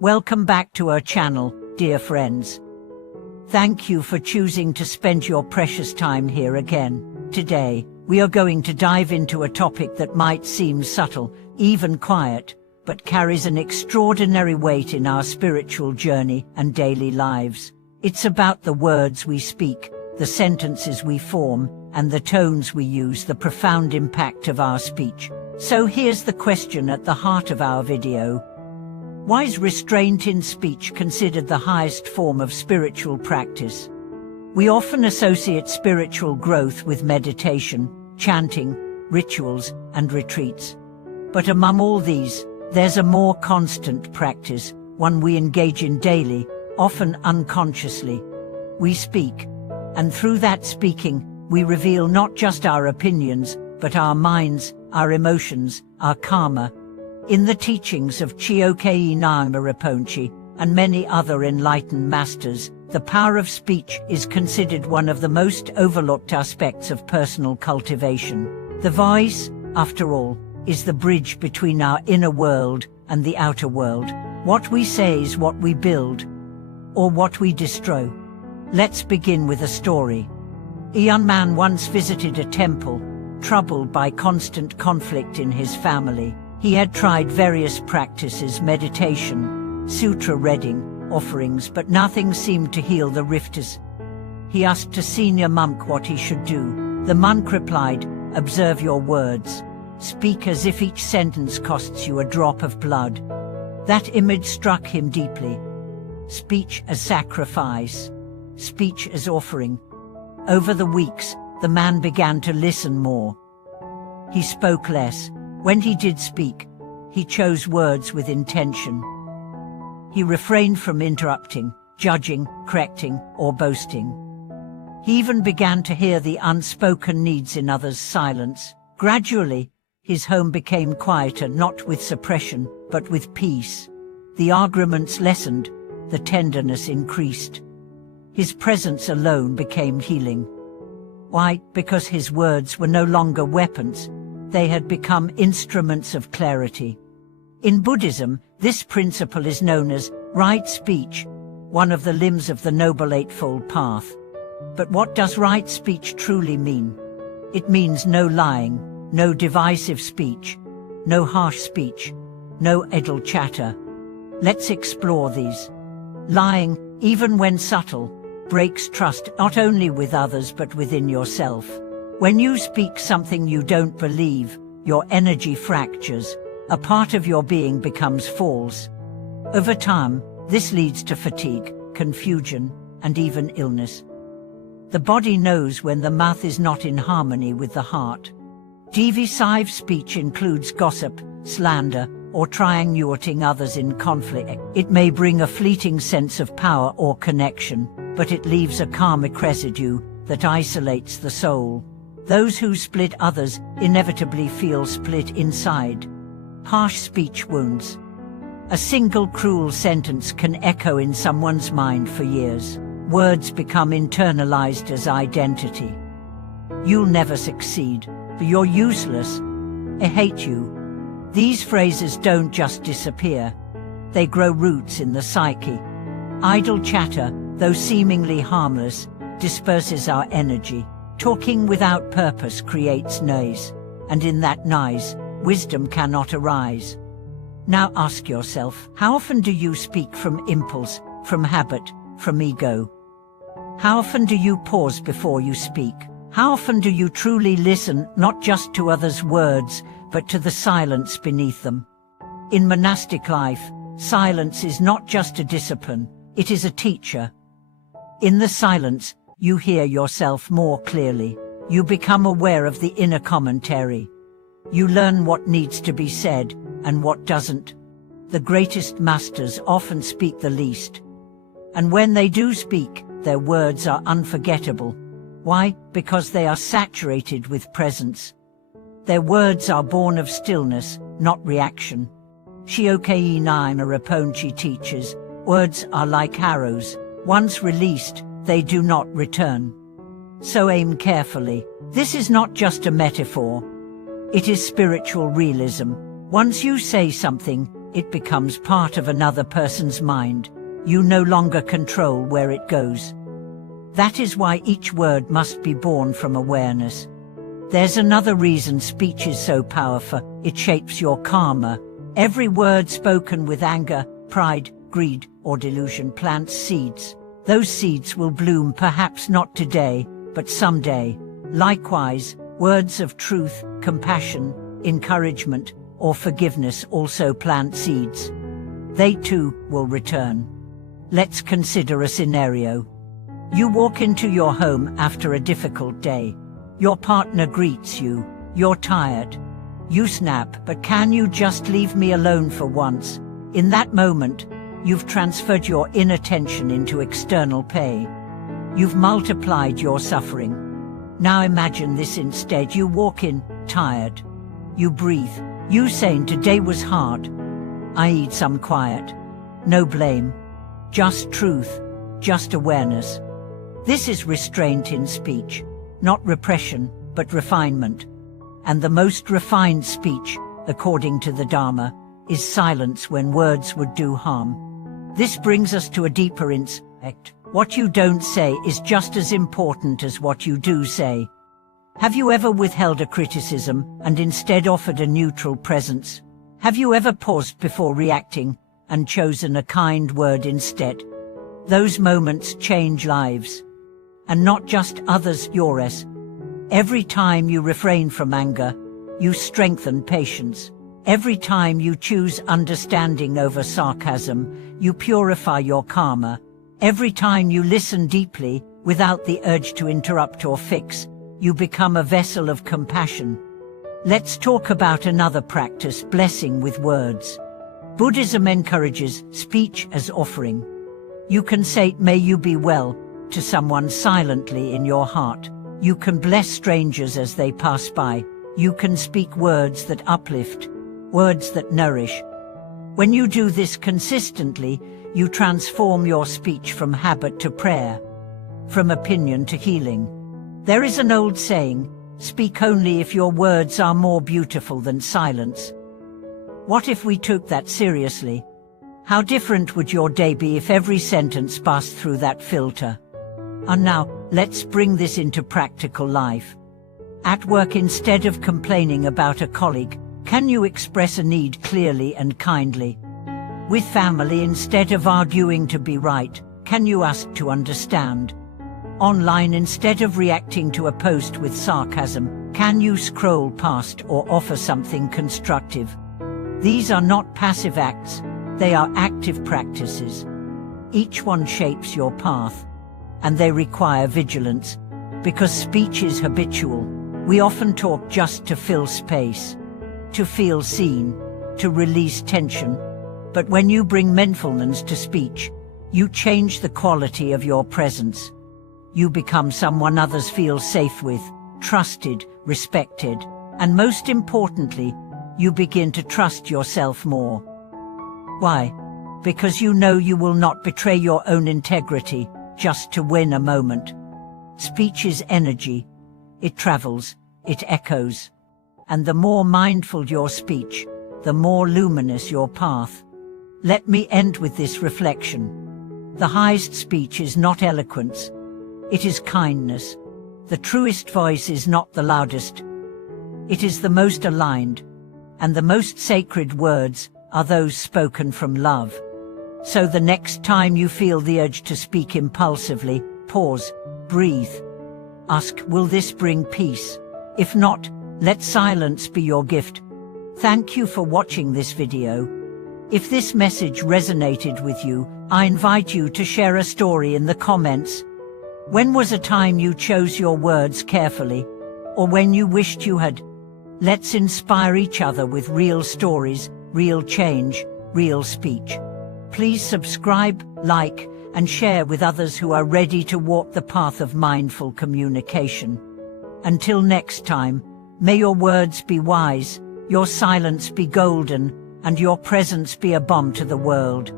Welcome back to our channel, dear friends. Thank you for choosing to spend your precious time here again. Today, we are going to dive into a topic that might seem subtle, even quiet, but carries an extraordinary weight in our spiritual journey and daily lives. It's about the words we speak, the sentences we form, and the tones we use, the profound impact of our speech. So here's the question at the heart of our video. Why is restraint in speech considered the highest form of spiritual practice? We often associate spiritual growth with meditation, chanting, rituals, and retreats. But among all these, there's a more constant practice, one we engage in daily, often unconsciously. We speak, and through that speaking, we reveal not just our opinions, but our minds, our emotions, our karma. In the teachings of Qigong and many other enlightened masters, the power of speech is considered one of the most overlooked aspects of personal cultivation. The voice, after all, is the bridge between our inner world and the outer world. What we say is what we build, or what we destroy. Let's begin with a story. A young man once visited a temple, troubled by constant conflict in his family. He had tried various practices, meditation, sutra reading, offerings, but nothing seemed to heal the rifters. He asked a senior monk what he should do. The monk replied, "Observe your words. Speak as if each sentence costs you a drop of blood." That image struck him deeply. Speech as sacrifice. Speech as offering. Over the weeks, the man began to listen more. He spoke less. When he did speak, he chose words with intention. He refrained from interrupting, judging, correcting, or boasting. He even began to hear the unspoken needs in others' silence. Gradually, his home became quieter, not with suppression, but with peace. The arguments lessened, the tenderness increased. His presence alone became healing. Why? Because his words were no longer weapons. They had become instruments of clarity. In Buddhism, this principle is known as right speech, one of the limbs of the Noble Eightfold Path. But what does right speech truly mean? It means no lying, no divisive speech, no harsh speech, no idle chatter. Let's explore these. Lying, even when subtle, breaks trust not only with others but within yourself. When you speak something you don't believe, your energy fractures. A part of your being becomes false. Over time, this leads to fatigue, confusion, and even illness. The body knows when the mouth is not in harmony with the heart. Divisive speech includes gossip, slander, or triangulating others in conflict. It may bring a fleeting sense of power or connection, but it leaves a karmic residue that isolates the soul. Those who split others inevitably feel split inside. Harsh speech wounds. A single cruel sentence can echo in someone's mind for years. Words become internalized as identity. "You'll never succeed," "You're useless," "I hate you." These phrases don't just disappear. They grow roots in the psyche. Idle chatter, though seemingly harmless, disperses our energy. Talking without purpose creates noise, and in that noise, wisdom cannot arise. Now ask yourself, how often do you speak from impulse, from habit, from ego? How often do you pause before you speak? How often do you truly listen, not just to others' words, but to the silence beneath them? In monastic life, silence is not just a discipline, it is a teacher. In the silence, you hear yourself more clearly. You become aware of the inner commentary. You learn what needs to be said, and what doesn't. The greatest masters often speak the least. And when they do speak, their words are unforgettable. Why? Because they are saturated with presence. Their words are born of stillness, not reaction. Shurangamamantra teaches, words are like arrows. Once released, they do not return. So aim carefully. This is not just a metaphor. It is spiritual realism. Once you say something, it becomes part of another person's mind. You no longer control where it goes. That is why each word must be born from awareness. There's another reason speech is so powerful. It shapes your karma. Every word spoken with anger, pride, greed, or delusion plants seeds. Those seeds will bloom, perhaps not today, but someday. Likewise, words of truth, compassion, encouragement, or forgiveness also plant seeds. They too will return. Let's consider a scenario. You walk into your home after a difficult day. Your partner greets you. You're tired. You snap, "But can you just leave me alone for once?" In that moment, you've transferred your inner tension into external pain. You've multiplied your suffering. Now imagine this instead. You walk in, tired. You breathe. You saying, "Today was hard. I need some quiet." No blame. Just truth. Just awareness. This is restraint in speech. Not repression, but refinement. And the most refined speech, according to the Dharma, is silence when words would do harm. This brings us to a deeper insight. What you don't say is just as important as what you do say. Have you ever withheld a criticism and instead offered a neutral presence? Have you ever paused before reacting and chosen a kind word instead? Those moments change lives. And not just others, yours. Every time you refrain from anger, you strengthen patience. Every time you choose understanding over sarcasm, you purify your karma. Every time you listen deeply, without the urge to interrupt or fix, you become a vessel of compassion. Let's talk about another practice, blessing with words. Buddhism encourages speech as offering. You can say, "May you be well," to someone silently in your heart. You can bless strangers as they pass by. You can speak words that uplift, words that nourish. When you do this consistently, you transform your speech from habit to prayer, from opinion to healing. There is an old saying, "Speak only if your words are more beautiful than silence." What if we took that seriously? How different would your day be if every sentence passed through that filter? And now, let's bring this into practical life. At work, instead of complaining about a colleague, can you express a need clearly and kindly? With family, instead of arguing to be right, can you ask to understand? Online, instead of reacting to a post with sarcasm, can you scroll past or offer something constructive? These are not passive acts, they are active practices. Each one shapes your path, and they require vigilance, because speech is habitual. We often talk just to fill space, to feel seen, to release tension. But when you bring mindfulness to speech, you change the quality of your presence. You become someone others feel safe with, trusted, respected, and most importantly, you begin to trust yourself more. Why? Because you know you will not betray your own integrity just to win a moment. Speech is energy. It travels, it echoes. And the more mindful your speech, the more luminous your path. Let me end with this reflection. The highest speech is not eloquence. It is kindness. The truest voice is not the loudest. It is the most aligned. And the most sacred words are those spoken from love. So the next time you feel the urge to speak impulsively, pause, breathe. Ask, will this bring peace? If not, let silence be your gift. Thank you for watching this video. If this message resonated with you, I invite you to share a story in the comments. When was a time you chose your words carefully? Or when you wished you had? Let's inspire each other with real stories, real change, real speech. Please subscribe, like, and share with others who are ready to walk the path of mindful communication. Until next time, may your words be wise, your silence be golden, and your presence be a balm to the world.